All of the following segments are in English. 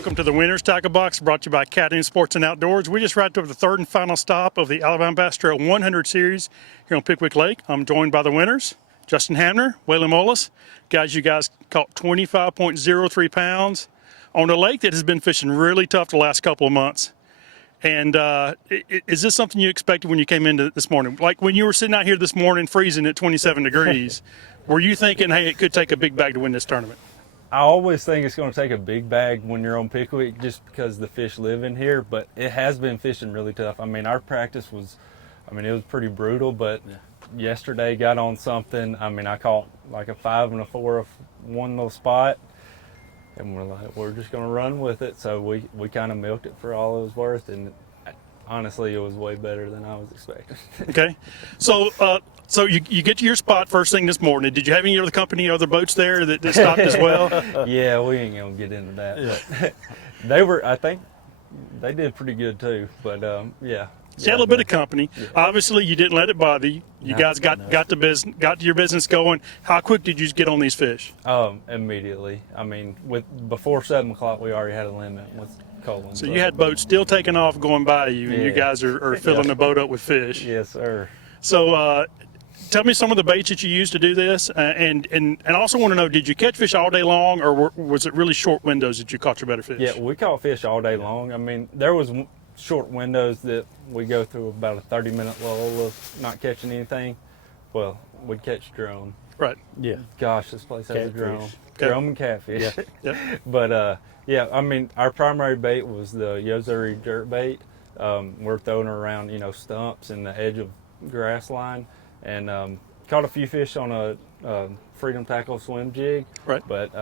Welcome to the Winners Tackle Box, brought to you by Academy Sports and Outdoors. We just wrapped up the third and final stop of the Alabama Bass Trail 100 series here on Pickwick Lake. I'm joined by the winners, Justin Hamner, Waylon Mullis. Guys, you guys caught 25.03 pounds on a lake that has been fishing really tough the last couple of months. And is this something you expected when you came into this morning? Like when you were sitting out here this morning freezing at 27 degrees, were you thinking, hey, it could take a big bag to win this tournament? I always think it's going to take a big bag when you're on Pickwick just because the fish live in here, but it has been fishing really tough. I mean, our practice was, it was pretty brutal, but yesterday got on something. I mean, I caught like a 5 and a 4 of one little spot, and we're just going to run with it. So we kind of milked it for all it was worth, and honestly, it was way better than I was expecting. Okay. So you get to your spot first thing this morning. Did you have any other company, other boats there that stopped as well? Yeah, we ain't going to get into that. Yeah. But I think they did pretty good too, but yeah. So you had a little bit of company. Yeah. Obviously, you didn't let it bother you. You guys got to your business going. How quick did you get on these fish? Immediately. I mean, before 7 o'clock, we already had a limit with Colin. So you had boats still taking off going by you, and you guys are filling the boat up with fish. Yes, sir. So tell me some of the baits that you used to do this, and I also want to know, did you catch fish all day long, or was it really short windows that you caught your better fish? Yeah, we caught fish all day long. I mean, there was short windows that we go through about a 30-minute lull of not catching anything. Well, we'd catch drone. Right. Yeah. Gosh, this place has a drone. Okay. Drone and catfish. Yeah. Yep. But yeah, I mean, our primary bait was the Yozuri jerk bait. We're throwing it around, stumps and the edge of grass line, and caught a few fish on a Freedom Tackle swim jig. Right. But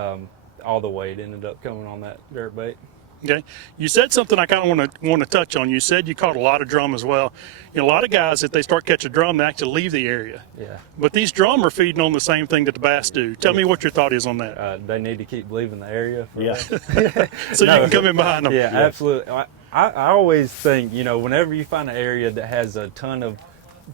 all the weight ended up coming on that jerk bait. Okay, you said something I kind of want to touch on. You said you caught a lot of drum as well. A lot of guys, if they start catching drum, they actually leave the area. Yeah. But these drum are feeding on the same thing that the bass do. Tell me what your thought is on that. They need to keep leaving the area. For So you can come in behind them. Yeah, absolutely. I always think, whenever you find an area that has a ton of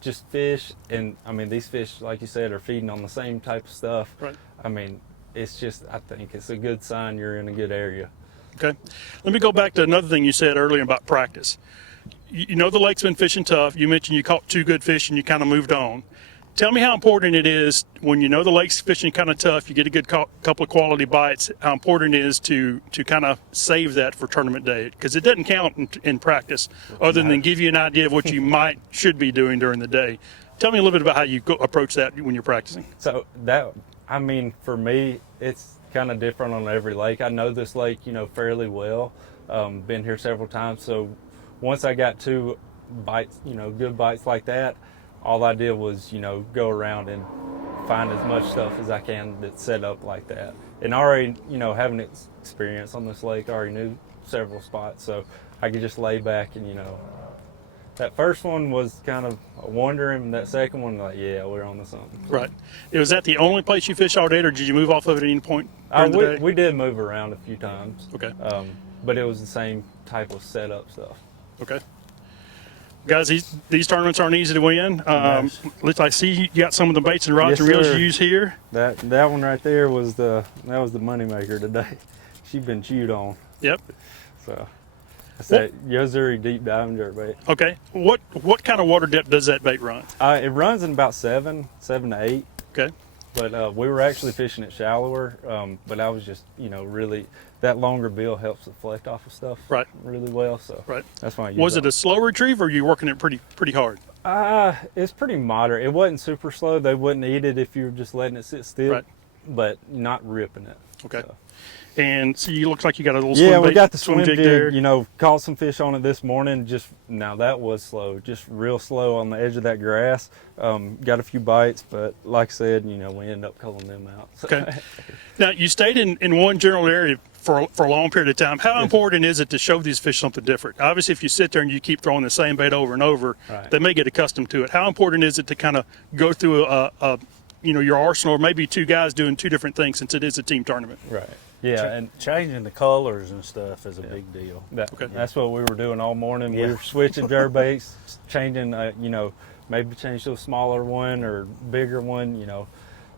just fish, and I mean, these fish, like you said, are feeding on the same type of stuff. Right. I mean, I think it's a good sign you're in a good area. Okay. Let me go back to another thing you said earlier about practice. The lake's been fishing tough. You mentioned you caught 2 good fish and you kind of moved on. Tell me how important it is when the lake's fishing kind of tough, you get a good couple of quality bites, how important it is to kind of save that for tournament day. Because it doesn't count in practice other than give you an idea of what you should be doing during the day. Tell me a little bit about how you approach that when you're practicing. So for me, it's kind of different on every lake. I know this lake, fairly well. Been here several times. So once I got 2 bites, good bites like that, all I did was, go around and find as much stuff as I can that's set up like that. And already, having experience on this lake, I already knew several spots. So I could just lay back and, that first one was kind of wondering. That second one, yeah, we're on to something. Right. Was that the only place you fished all day, or did you move off of it at any point during the day? We did move around a few times. Okay. But it was the same type of setup stuff. Okay. Guys, these tournaments aren't easy to win. At least I see you got some of the baits and rods and reels you use here. That one right there was the moneymaker today. She's been chewed on. Yep. So. That's that Yozuri deep diving jerk bait. Okay. What kind of water depth does that bait run? It runs in about 7 to 8. Okay. But we were actually fishing it shallower. But I was just, really, that longer bill helps deflect off of stuff really well. So that's why I use Was it a slow retrieve, or are you working it pretty hard? It's pretty moderate. It wasn't super slow. They wouldn't eat it if you were just letting it sit still. Right. But not ripping it. Okay. So. And so you look like you got a little swim bait. Yeah, we got the swim jig there. Caught some fish on it this morning. Now that was slow, just real slow on the edge of that grass. Got a few bites, but like I said, we ended up culling them out. So. Okay. Now, you stayed in one general area for a long period of time. How important is it to show these fish something different? Obviously, if you sit there and you keep throwing the same bait over and over, they may get accustomed to it. How important is it to kind of go through your arsenal, or maybe 2 guys doing 2 different things, since it is a team tournament? Right. Yeah, and changing the colors and stuff is a big deal. That's what we were doing all morning. We were switching jerk baits, changing, maybe change to a smaller one or bigger one,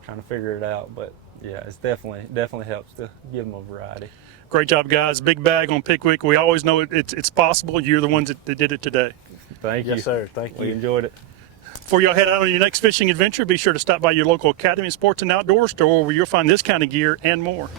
trying to figure it out. But yeah, it's definitely helps to give them a variety. Great job, guys. Big bag on Pickwick. We always know it's possible. You're the ones that did it today. Thank you. Yes, sir. Thank We you. enjoyed it. Before y'all head out on your next fishing adventure, be sure to stop by your local Academy of Sports and Outdoors store where you'll find this kind of gear and more.